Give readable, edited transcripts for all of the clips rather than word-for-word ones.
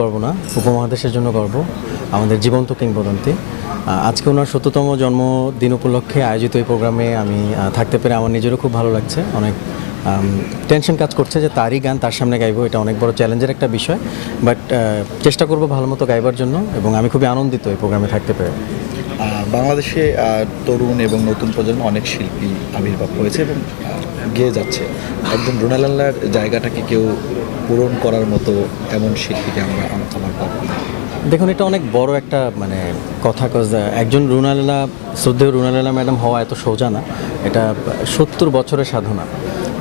গর্ব না, উপমহাদেশের জন্য গর্ব, আমাদের জীবন্ত কিংবদন্তি। আজকে ওনার ৭০তম জন্মদিন উপলক্ষে আয়োজিত এই প্রোগ্রামে আমি থাকতে পেরে আমার নিজেরও খুব ভালো লাগছে। অনেক টেনশন কাজ করছে যে তারই গান তার সামনে গাইবো, এটা অনেক বড় চ্যালেঞ্জের একটা বিষয়, বাট চেষ্টা করব ভালো মতো গাইবার জন্য এবং আমি খুবই আনন্দিত এই প্রোগ্রামে থাকতে পেরে। বাংলাদেশে তরুণ এবং নতুন প্রজন্ম অনেক শিল্পী আবির্ভাব হয়েছে এবং গেয়ে যাচ্ছে। একজন রুনালাল্লার জায়গাটাকে কেউ পূরণ করার মতো এমন শিল্পীকে আমার পাবো। দেখুন, এটা অনেক বড় একটা কথা, কজ একজন রুনালাল্লাহ, শ্রদ্ধেয় রুনালাল্লাহ ম্যাডাম হওয়া এত সোজা না, এটা ৭০ বছরের সাধনা।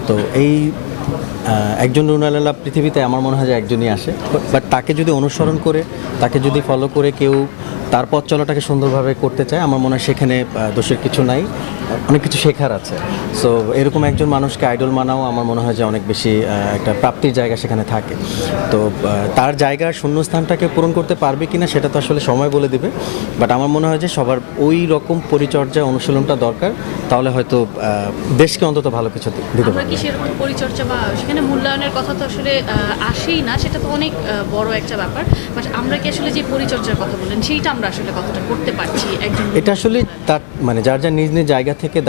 তো এই একজন রুনালাল্লাহ পৃথিবীতে আমার মনে হয় যে একজনই আসে, বাট তাকে যদি অনুসরণ করে, তাকে যদি ফলো করে কেউ তার পথ চলাটাকে সুন্দরভাবে করতে চায়, আমার মনে হয় সেখানে দোষের কিছু নাই, অনেক কিছু শেখার আছে। সো এরকম একজন মানুষকে আইডল মানাও আমার মনে হয় যে অনেক বেশি একটা প্রাপ্তির জায়গা সেখানে থাকে। তো তার জায়গার শূন্যস্থানটাকে পূরণ করতে পারবে কিনা সেটা তো আসলে সময় বলে দিবে, বাট আমার মনে হয় যে সবার ওই রকম পরিচর্যা অনুশীলনটা দরকার, তাহলে হয়তো দেশকে অন্তত ভালো কিছু দিতে আমরা কি পারবে। সেরকম পরিচর্যা বা সেখানে মূল্যায়নের কথা তো আসলে আসেই না, সেটা তো অনেক বড় একটা ব্যাপার। বাট আমরা কি আসলে যে পরিচর্যার কথা বলেন সেইটা আমরা আসলে কতটা করতে পারছি একজন? এটা আসলে তার যার যার নিজ নিজ জায়গা থেকে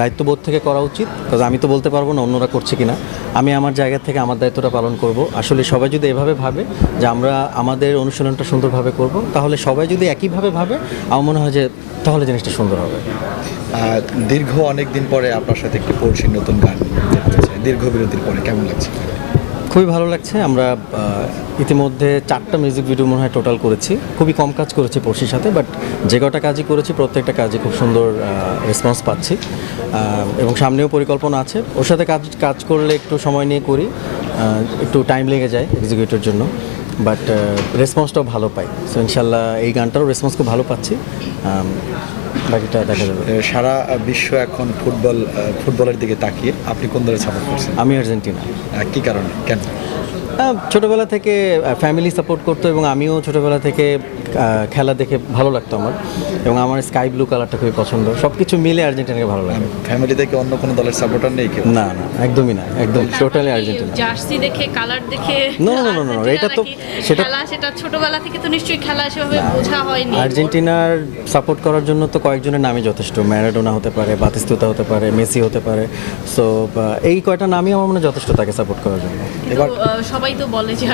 দায়িত্ববোধ থেকে করা উচিত, কারণ আমি তো বলতে পারবো না অন্যরা করছে কিনা। আমি আমার জায়গা থেকে আমার দায়িত্বটা পালন করব। আসলে সবাই যদি এভাবে ভাবে যে আমরা আমাদের অনুশীলনটা সুন্দরভাবে করব, তাহলে সবাই যদি একইভাবে ভাবে, আমার মনে হয় যে তাহলে জিনিসটা সুন্দর হবে। দীর্ঘ অনেক দিন পরে আপনার সাথে একটি পড়শির নতুন গান হয়েছে, দীর্ঘ বিরতির পরে কেমন লাগছে? খুবই ভালো লাগছে। আমরা ইতিমধ্যে 4টা মিউজিক ভিডিও মনে হয় টোটাল করেছি। খুবই কম কাজ করেছি পড়শির সাথে, বাট যে কটা কাজই করেছি প্রত্যেকটা কাজে খুব সুন্দর রেসপন্স পাচ্ছি এবং সামনেও পরিকল্পনা আছে। ওর সাথে কাজ করলে একটু সময় নিয়ে করি, একটু টাইম লেগে যায় এক্সিকিউটের জন্য, বাট রেসপন্সটাও ভালো পাই। সো ইনশাল্লাহ এই গানটারও রেসপন্স খুব ভালো পাচ্ছি, বাকিটা দেখা যাবে। সারা বিশ্ব এখন ফুটবলের দিকে তাকিয়ে আপনি কোন দলের সাপোর্ট করছেন? আমি আর্জেন্টিনা। কী কারণে, কেন? ছোটোবেলা থেকে ফ্যামিলি সাপোর্ট করতো এবং আমিও ছোটোবেলা থেকে খেলা দেখে ভালো লাগতো আমার, এবং আমার স্কাই ব্লু কালারটা খুবই পছন্দ। সব কিছু মিলে আর্জেন্টিনাকে ভালো লাগে। ফ্যামিলি থেকে অন্য কোনো দলের সাপোর্টার নেই কেউ? না না, একদমই না, একদম টোটালি আর্জেন্টিনা। জার্সি দেখে, কালার দেখে? নো নো নো নো, এটা তো সেটা খেলা, সেটা ছোটবেলা থেকে তো নিশ্চয়ই খেলা সেভাবে বোঝা হয়নি। আর্জেন্টিনার সাপোর্ট করার জন্য তো কয়েকজনের নামই যথেষ্ট। ম্যারাডোনা হতে পারে, বাতিস্তুতা হতে পারে, মেসি হতে পারে। সো এই কয়টা নামই আমার মনে হয় যথেষ্ট তাকে সাপোর্ট করার জন্য। কিন্তু সবাই তো বলে যে